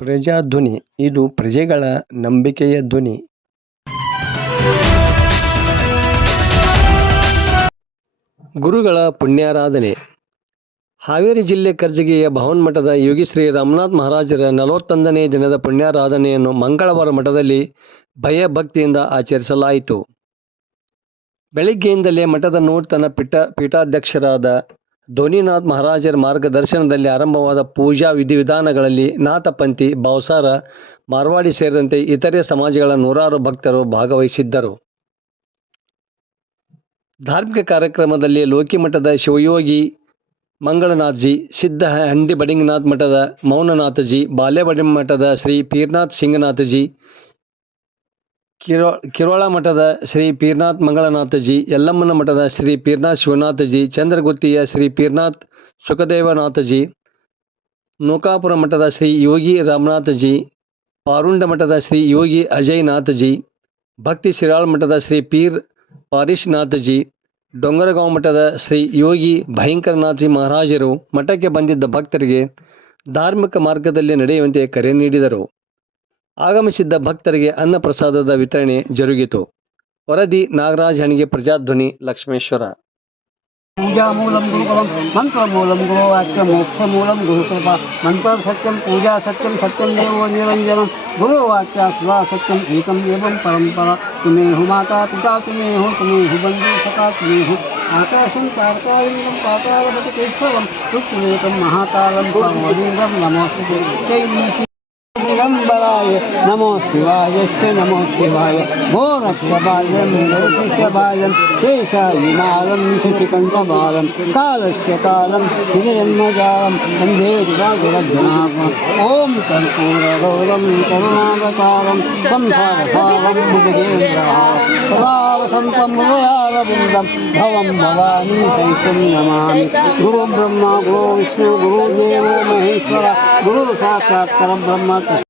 ಪ್ರಜಾಧ್ವನಿ, ಇದು ಪ್ರಜೆಗಳ ನಂಬಿಕೆಯ ಧ್ವನಿ. ಗುರುಗಳ ಪುಣ್ಯಾರಾಧನೆ. ಹಾವೇರಿ ಜಿಲ್ಲೆ ಕರ್ಜಗಿಯ ಭವನ್ಮಠದ ಯೋಗಿ ಶ್ರೀ ರಾಮನಾಥ್ ಮಹಾರಾಜರ ನಲವತ್ತೊಂದನೇ ದಿನದ ಪುಣ್ಯಾರಾಧನೆಯನ್ನು ಮಂಗಳವಾರ ಮಠದಲ್ಲಿ ಭಯಭಕ್ತಿಯಿಂದ ಆಚರಿಸಲಾಯಿತು. ಬೆಳಿಗ್ಗೆಯಿಂದಲೇ ಮಠದ ನೂತನ ಪೀಠ ಪೀಠಾಧ್ಯಕ್ಷರಾದ ಧೋನಿನಾಥ್ ಮಹಾರಾಜರ ಮಾರ್ಗದರ್ಶನದಲ್ಲಿ ಆರಂಭವಾದ ಪೂಜಾ ವಿಧಿವಿಧಾನಗಳಲ್ಲಿ ನಾಥಪಂಥಿ ಭಾವಸಾರ ಮಾರ್ವಾಡಿ ಸೇರಿದಂತೆ ಇತರೆ ಸಮಾಜಗಳ ನೂರಾರು ಭಕ್ತರು ಭಾಗವಹಿಸಿದ್ದರು. ಧಾರ್ಮಿಕ ಕಾರ್ಯಕ್ರಮದಲ್ಲಿ ಲೋಕಿಮಠದ ಶಿವಯೋಗಿ ಮಂಗಳನಾಥ್ಜಿ, ಸಿದ್ಧ ಹಂಡಿ ಬಡಿಂಗನಾಥ್ ಮಠದ ಮೌನನಾಥಜಿ ಬಾಲೆಬಡಿ ಮಠದ ಶ್ರೀ ಪೀರ್ನಾಥ್ ಸಿಂಗನಾಥಜಿ ಕಿರೋ, ಕಿರೋಳ ಮಠದ ಶ್ರೀ ಪೀರ್ನಾಥ್ ಮಂಗಳನಾಥಜಿ, ಯಲ್ಲಮ್ಮನ ಮಠದ ಶ್ರೀ ಪೀರ್ನಾಥ್ ಶಿವನಾಥಜಿ, ಚಂದ್ರಗುತ್ತಿಯ ಶ್ರೀ ಪೀರ್ನಾಥ್ ಸುಖದೇವನಾಥಜಿ, ನೂಕಾಪುರ ಮಠದ ಶ್ರೀ ಯೋಗಿ ರಾಮನಾಥಜಿ, ಪಾರುಂಡ ಮಠದ ಶ್ರೀ ಯೋಗಿ ಅಜಯ್ನಾಥಜಿ, ಭಕ್ತಿ ಶಿರಾಳ ಮಠದ ಶ್ರೀ ಪೀರ್ ಪಾರಿಶ್ನಾಥಜಿ, ಡೊಂಗರಗಾಂವ್ ಮಠದ ಶ್ರೀ ಯೋಗಿ ಭಯಂಕರನಾಥಜಿ ಮಹಾರಾಜರು ಮಠಕ್ಕೆ ಬಂದಿದ್ದ ಭಕ್ತರಿಗೆ ಧಾರ್ಮಿಕ ಮಾರ್ಗದಲ್ಲಿ ನಡೆಯುವಂತೆ ಕರೆ ನೀಡಿದರು. ಆಗಮಿಸಿದ್ದ ಭಕ್ತರಿಗೆ ಅನ್ನಪ್ರಸಾದದ ವಿತರಣೆ ಜರುಗಿತು. ವರದಿ ನಾಗರಾಜ್ ಹಣಿಗೆ, ಪ್ರಜಾಧ್ವನಿ ಲಕ್ಷ್ಮೇಶ್ವರ. ಪೂಜಾ ಮೂಲಂ ಗುರುಕುಲಂ ಮಂತ್ರ ಮೂಲಂ ಗುರುವಾಕ್ಯ ಮೋಕ್ಷ ಮೂಲಂ ಗುರುಕೃಪ, ಮಂತ್ರ ಸತ್ಯಂ ಪೂಜಾ ಸತ್ಯಂ ಸತ್ಯಂ ದೇವೋ ನಿರಂಜನಂ, ಗುರುವಾಕ್ಯ ಸದಾ ಸತ್ಯಂ ಏಕಂ ಏವಂ ಪರಂಪರ, ತುಮೇಹು ಮಾತಾ ಪಿತಾ, ತುಮೇಹು ತುಮೇಹು ಬಂಧು ಸಖಾ, ತುಮೇಹು ಆಕಾಶಂ ಕಾರ್ಕಾಲಿಂಗಂ ಪಾತಾಲಪತಿಕೇಶ್ವರಂ ಋತ್ವಿವೇಕಂ ಮಹಾಕಾಲಂ ಪರಮವೀರಂ ನಮೋಸ್ತು. जय दिगम्बराय नमो शिवायश्च नमो शिवाय घोरक्षपालं नरशिष्यपालं शेषायिमालं शशिकण्ठमालं कालस्य कालं हिरण्यजालं वन्दे विराजरघ्नाथम् ॐ कर्पूरगौरं करुणावतारं संसारसारं भुजगेन्द्रः सदा वसन्तं हृदयारविन्दं भवं भवानी शैत्यं नमामि गुरुब्रह्मा गुरु विष्णु गुरुदेवो महेश्वर गुरुसाक्षात् परब्रह्म